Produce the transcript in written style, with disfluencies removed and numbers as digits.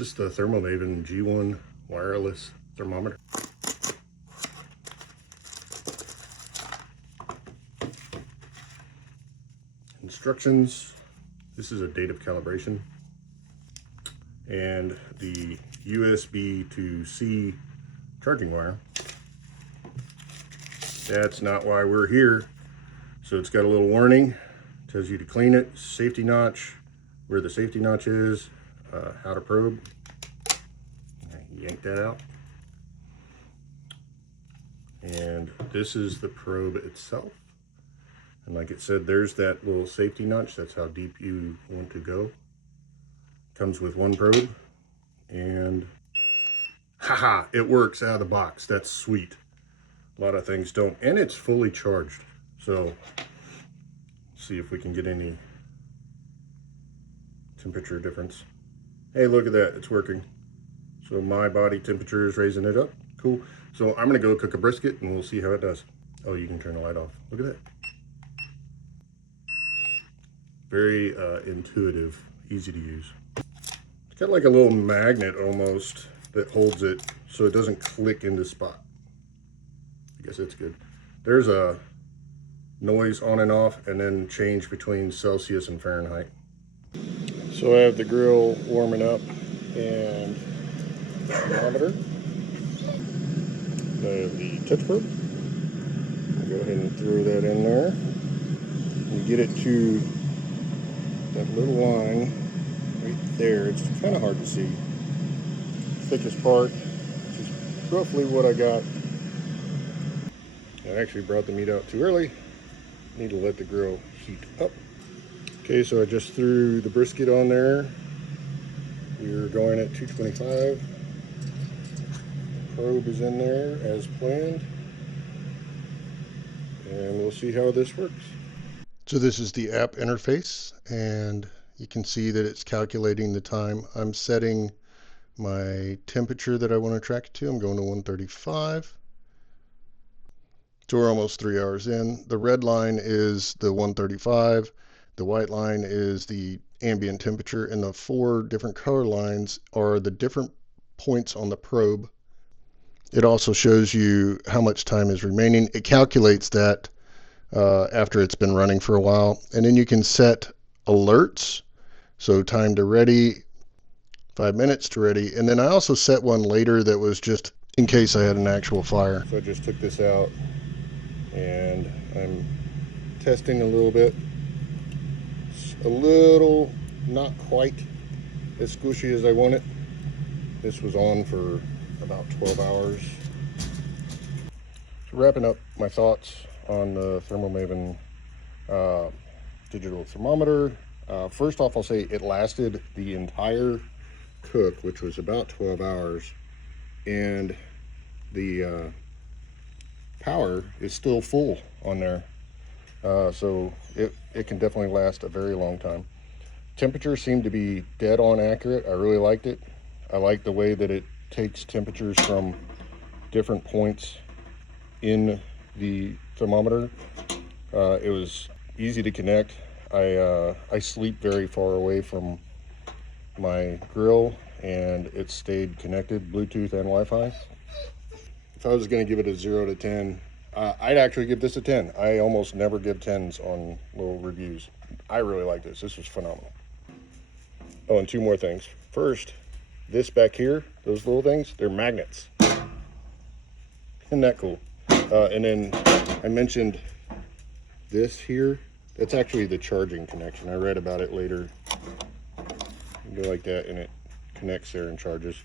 This is the ThermoMaven G1 wireless thermometer. Instructions. This is a date of calibration. And the USB to C charging wire. That's not why we're here. So it's got a little warning. Tells you to clean it, safety notch, where the safety notch is, how to probe. Yank that out. And this is the probe itself. And like it said, there's that little safety notch. That's how deep you want to go. Comes with one probe. And haha, it works out of the box. That's sweet. A lot of things don't. And it's fully charged. So see if we can get any temperature difference. Hey, look at that, it's working. So my body temperature is raising it up. Cool. So I'm gonna go cook a brisket and we'll see how it does. Oh, you can turn the light off. Look at that. Very intuitive, easy to use. It's got like a little magnet almost that holds it so it doesn't click into spot. I guess that's good. There's a noise on and off, and then change between Celsius and Fahrenheit. So I have the grill warming up and thermometer. I have the touch probe. I'll go ahead and throw that in there. You get it to that little line right there. It's kind of hard to see. Thickest part, which is roughly what I got. I actually brought the meat out too early. Need to let the grill heat up. Okay, so I just threw the brisket on there. We're going at 225. Probe is in there as planned. And we'll see how this works. So this is the app interface, and you can see that it's calculating the time. I'm setting my temperature that I want to track it to. I'm going to 135. So we're almost 3 hours in. The red line is the 135. The white line is the ambient temperature, and the 4 different color lines are the different points on the probe. It also shows you how much time is remaining. It calculates that after it's been running for a while. And then you can set alerts. So time to ready, 5 minutes to ready. And then I also set one later that was just in case I had an actual fire. So I just took this out. And I'm testing a little bit. It's a little, not quite as squishy as I want it. This was on for about 12 hours. So wrapping up my thoughts on the ThermoMaven digital thermometer. First off, I'll say it lasted the entire cook, which was about 12 hours. And the power is still full on there, so it can definitely last a very long time. Temperature seemed to be dead on accurate. I really liked it. I like the way that it takes temperatures from different points in the thermometer. It was easy to connect. I sleep very far away from my grill, and it stayed connected, Bluetooth and Wi-Fi. If I was going to give it a 0 to 10, I'd actually give this a 10. I almost never give 10s on little reviews. I really like this. This was phenomenal. Oh, and 2 more things. First, this back here, those little things, they're magnets. Isn't that cool? And then I mentioned this here. That's actually the charging connection. I read about it later. You go like that, and it connects there and charges.